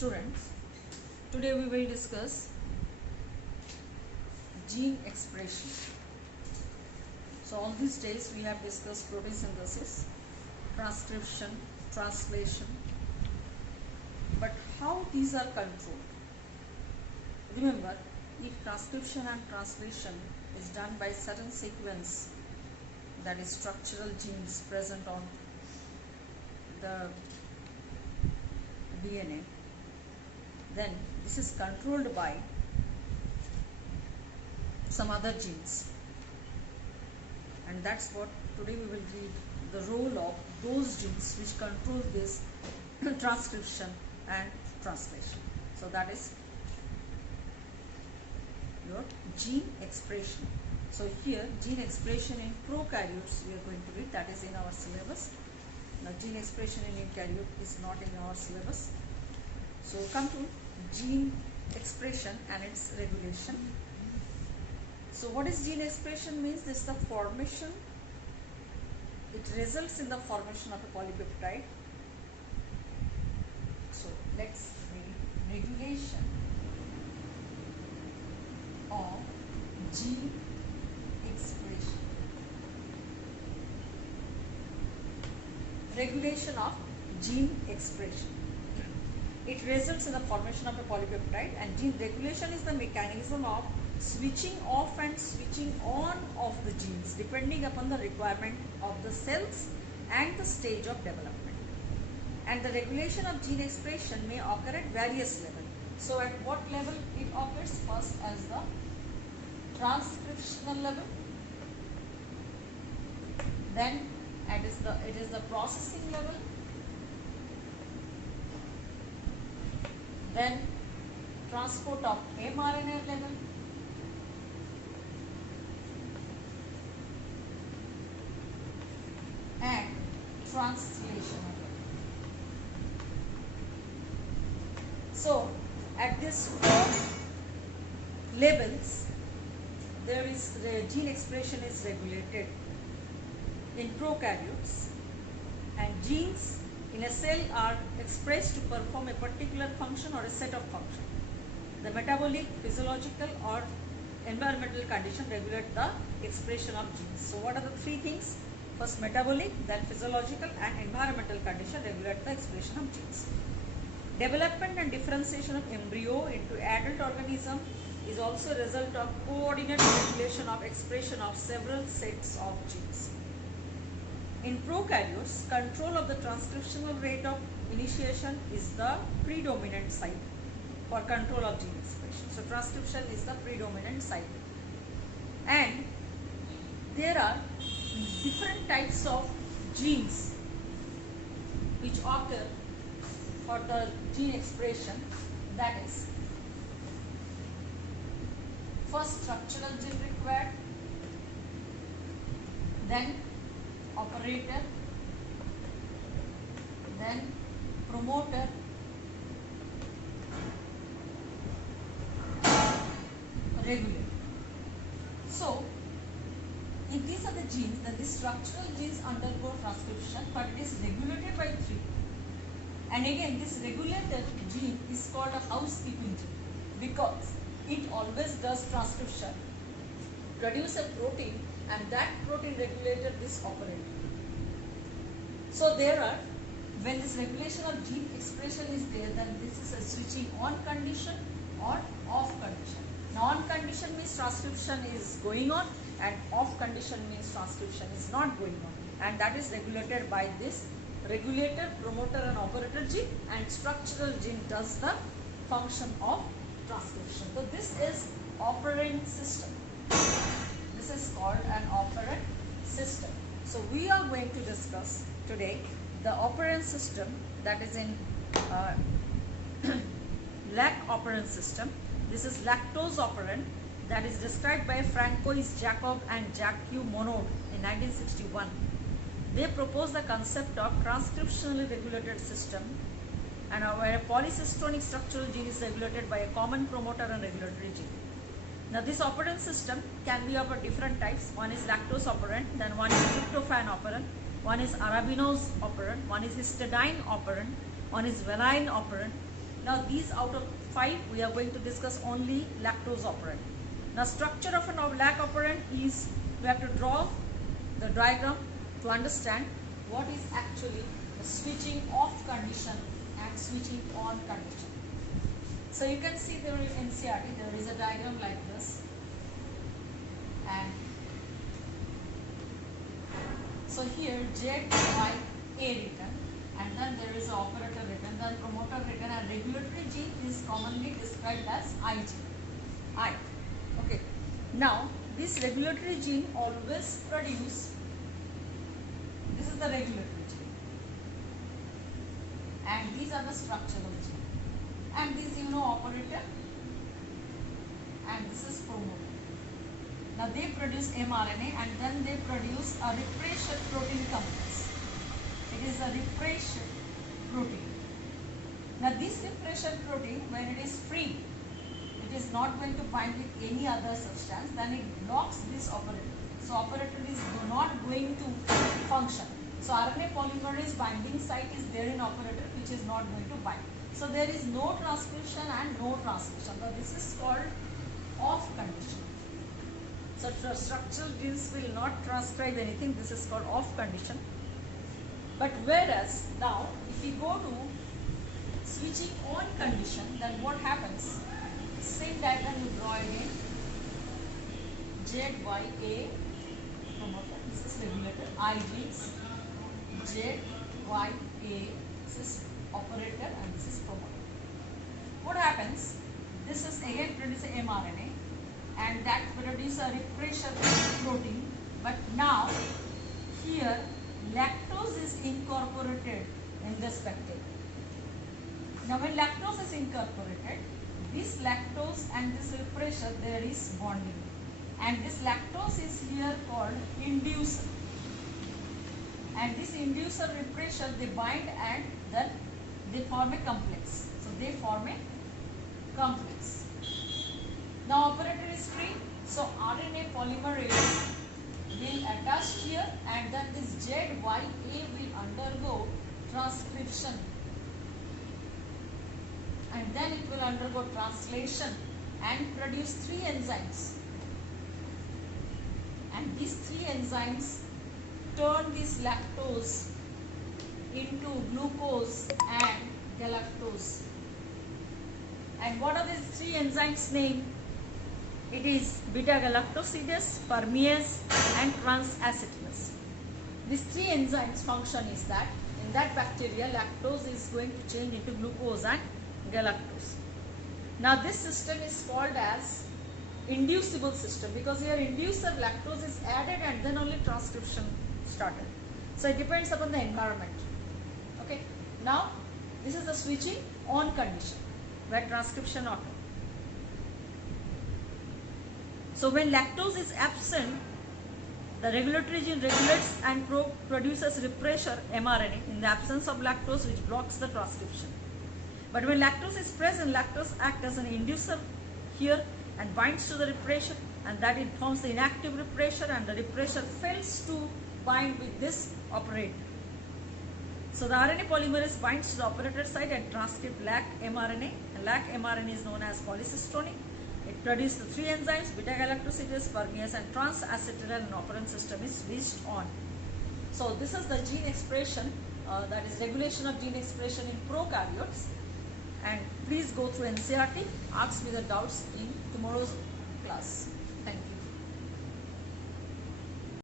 Students, today we will discuss gene expression. So all these days we have discussed protein synthesis, transcription, translation, but how these are controlled. Remember, if transcription and translation is done by certain sequence, that is structural genes present on the DNA, then this is controlled by some other genes, and that's what today we will read, the role of those genes which control this transcription and translation. So that is your gene expression. So here gene expression in prokaryotes we are going to read, that is in our syllabus. Now gene expression in eukaryote is not in our syllabus. So come to gene expression and its regulation. So what is gene expression means? This is the formation, it results in the formation of a polypeptide. So let's read regulation of gene expression. Regulation of gene expression. It results in the formation of a polypeptide, and gene regulation is the mechanism of switching off and switching on of the genes depending upon the requirement of the cells and the stage of development. And the regulation of gene expression may occur at various levels. So at what level it occurs? First as the transcriptional level, then it is the processing level, then transport of mRNA level, and translation level. So at these four levels there is gene expression is regulated in prokaryotes, and genes in a cell are expressed to perform a particular function or a set of functions. The metabolic, physiological or environmental condition regulate the expression of genes. So what are the three things? First metabolic, then physiological and environmental condition regulate the expression of genes. Development and differentiation of embryo into adult organism is also a result of coordinated regulation of expression of several sets of genes. In prokaryotes, control of the transcriptional rate of initiation is the predominant site for control of gene expression. So transcription is the predominant site. And there are different types of genes which occur for the gene expression, that is first structural gene required, then operator, then promoter, regulator. So if these are the genes, then the structural genes undergo transcription, but it is regulated by three. And again, this regulator gene is called a housekeeping gene because it always does transcription, produce a protein, and that protein regulator this operator. So there are, when this regulation of gene expression is there, then this is a switching on condition or off condition. Now on condition means transcription is going on, and off condition means transcription is not going on, and that is regulated by this regulator, promoter and operator gene, and structural gene does the function of transcription. So this is operant system. This is called an operant system. So we are going to discuss today the operant system, that is in lac operant system. This is lactose operant, that is described by Francois Jacob and Jacques Monod in 1961. They proposed the concept of transcriptionally regulated system, and where a polycystonic structural gene is regulated by a common promoter and regulatory gene. Now this operant system can be of different types. One is lactose operant, then one is tryptophan operant, one is arabinose operant, one is histidine operant, one is valine operant, Now these out of 5 we are going to discuss only lactose operant. Now structure of an lac operant is, we have to draw the diagram to understand what is actually the switching off condition and switching on condition. So you can see there in NCERT there is a diagram like this, and so here Z, Y, A written, and then there is an operator written, then promoter written, and regulatory gene is commonly described as IG. I. Okay. Now this regulatory gene always produce, this is the regulatory gene, and these are the structural gene, and this operator, and this is promoter. Now they produce mRNA, and then they produce a repression protein complex. It is a repression protein. Now this repression protein, when it is free, it is not going to bind with any other substance, then it blocks this operator. So operator is not going to function. So RNA polymerase binding site is there in operator, which is not going to bind. So there is no transcription and no transcription. Now this is called off condition. So structural genes will not transcribe anything. This is called off condition. But whereas now if we go to switching on condition, then what happens? Same diagram you draw again. Z, Y, A promoter. This is regulator. I is Z, Y, A. This is operator, and this is promoter. What happens? This is again produce mRNA, and that produce a repression protein. But now here lactose is incorporated in this peptide. Now when lactose is incorporated, this lactose and this repressor, there is bonding, and this lactose is here called inducer, and this inducer repressor they bind and then they form a complex. So they form a complex. Now operator is free, so RNA polymerase will attach here, and then this ZYA will undergo transcription, and then it will undergo translation and produce 3 enzymes, and these 3 enzymes turn this lactose into glucose and galactose. And what are these 3 enzymes name? It is beta-galactosidase, permease, and transacetylase. These 3 enzymes function is that in that bacteria lactose is going to change into glucose and galactose. Now this system is called as inducible system, because here inducer lactose is added and then only transcription started. So it depends upon the environment. Okay. Now this is the switching on condition where transcription occurs. So when lactose is absent, the regulatory gene regulates and produces repressor mRNA in the absence of lactose, which blocks the transcription. But when lactose is present, lactose acts as an inducer here and binds to the repressor, and that it forms the inactive repressor, and the repressor fails to bind with this operator. So the RNA polymerase binds to the operator site and transcribes lac mRNA, and lac mRNA is known as polycystonic. It produces the 3 enzymes, beta-galactosidase, permease, and transacetyl, and operant system is switched on. So this is the gene expression, that is regulation of gene expression in prokaryotes. And please go through NCERT, ask me the doubts in tomorrow's class.